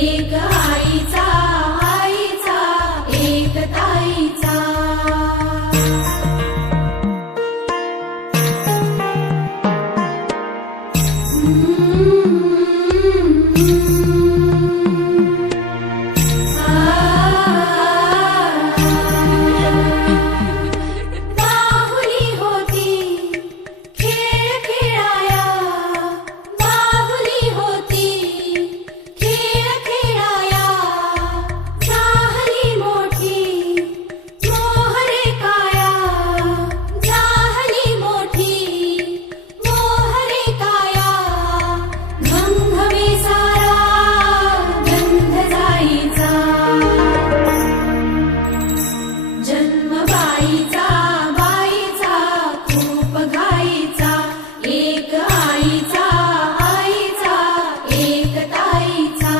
एक आईचा आईचा एक ताईचा बाहुली होती खेळ खेळाया बाहुली होती खेळ खेळाया झाली मोठी मोहरे काया झाली मोठी मोहरे काया घमघमे सारा गंध जाईचा जन्म बाईचा बाईचा खूप घाईचा एक आईचा आईचा एक ताईचा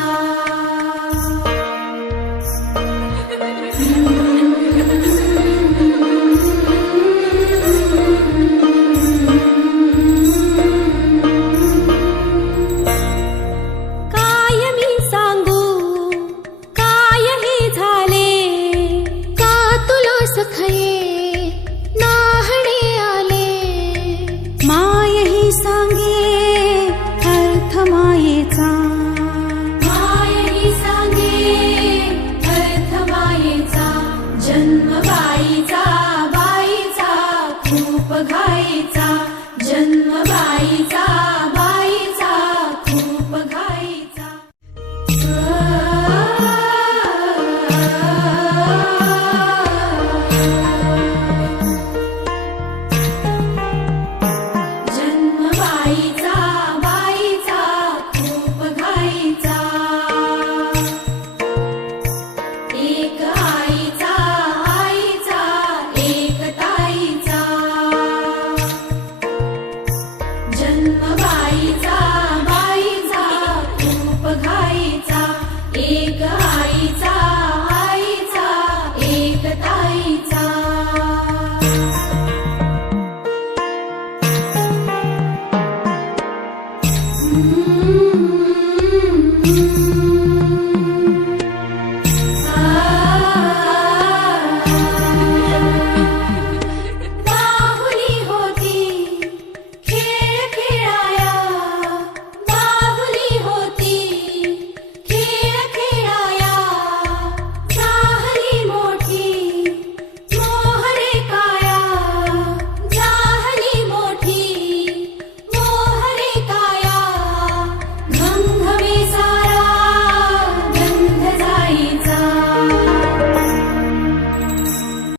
काय मी सांगू काय हे झाले का तुला सखये नाहणे आले माय ही सांगे अर्थ मायेचा माय ही सांगे अर्थ मायेचा जन्म बाईचा बाईचा खूप घाईचा जन्म बाईचा बाईचा खूप घाईचा जन्म बाईचा बाईचा खूप घाईचा एक आईचा आईचा एक ताईचा जन्म बाईचा बाईचा खूप घाईचा एक आईचा आईचा एक ताईचा Mm-hmm.